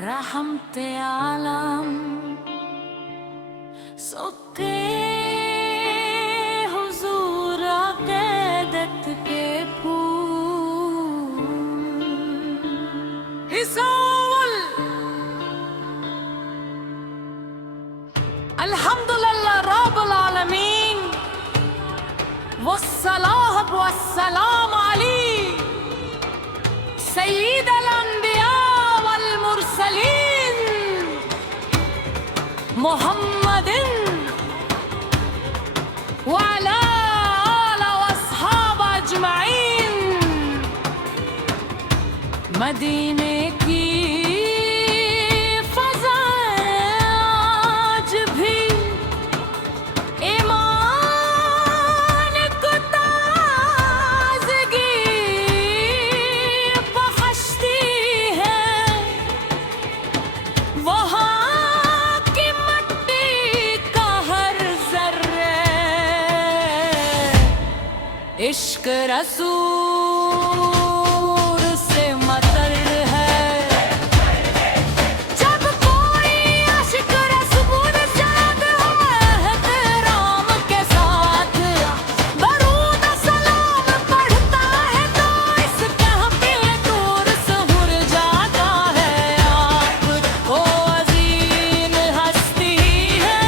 رحمت عالم سوتے حضور عقیدت کے پھول الحمدللہ رب العالمین والصلاة والسلام علی سید الانبیاء والمرسلین محمد وعلى آلہ واصحاب اجمعین. مدینے کی عشق رسول سے مطر ہے. جب کوئی عشق رسول جاد ہو احترام کے ساتھ درود سلام پڑھتا ہے تو اس کہفِ طور سحر جاتا ہے. آپ کو عظیم ہستی ہے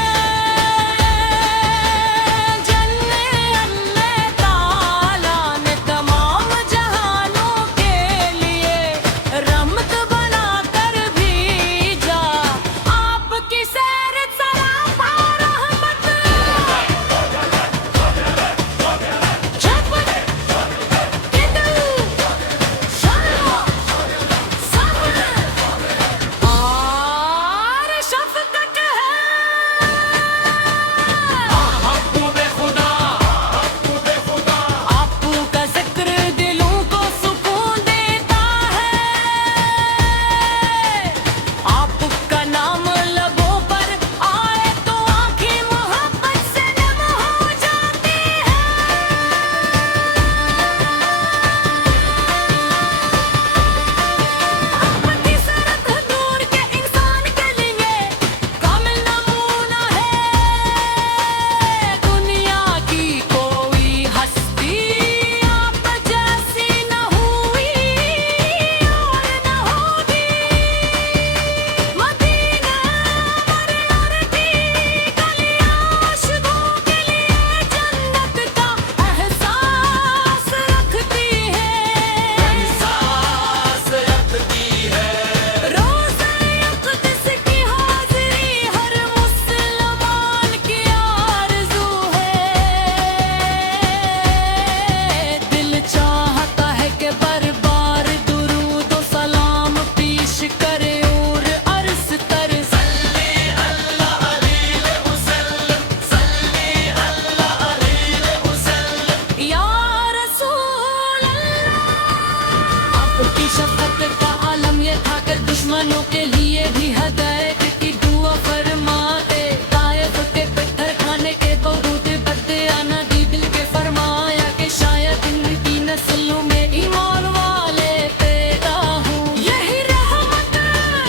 شفقت کا عالم یہ تھا کہ دشمنوں کے لیے بھی ہدایت کی دعا فرماتے. طائف کے پتھر کھانے کے باوجود بدے آنا دی دل کے فرمایا کہ شاید ان کی نسلوں میں ایمان والے پیدا ہوں. یہی رحمت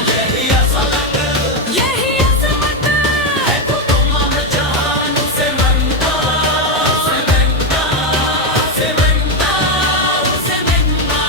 یہی عظمت یہی عظمت ہے تو تمام جہانوں سے منتا سے منتا سے منتا سے منتا.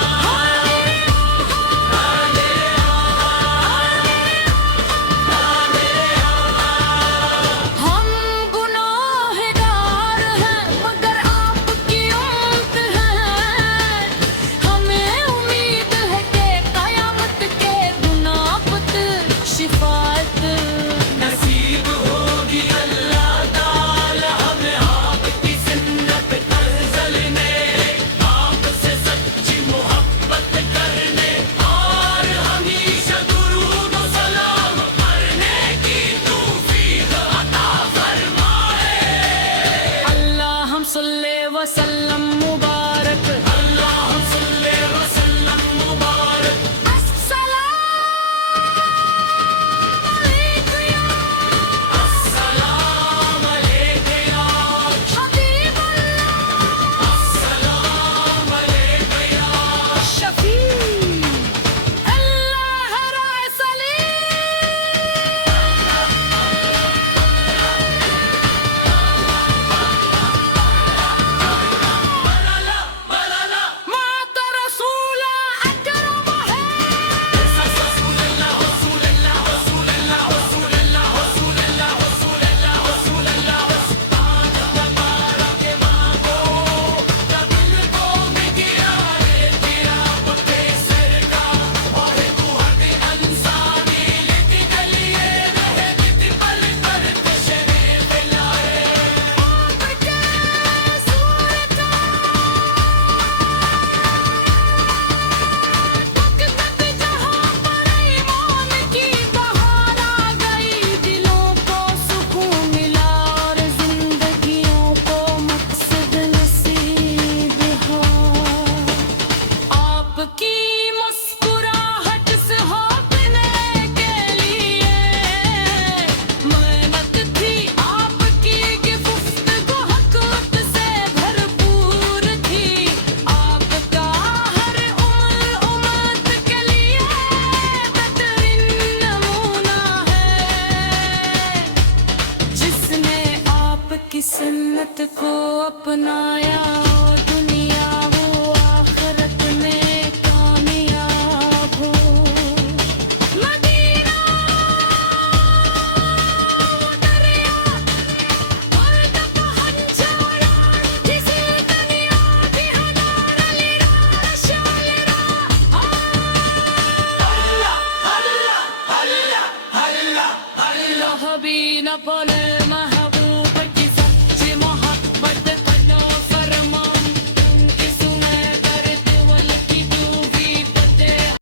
اپنایا دنیا وہ آخرت میں کامیاب ہو مدینہ دریا اور تک ہنچارا جسے دنیا بھی ہنار لیرا شالرا اللہ حبی نہ بولے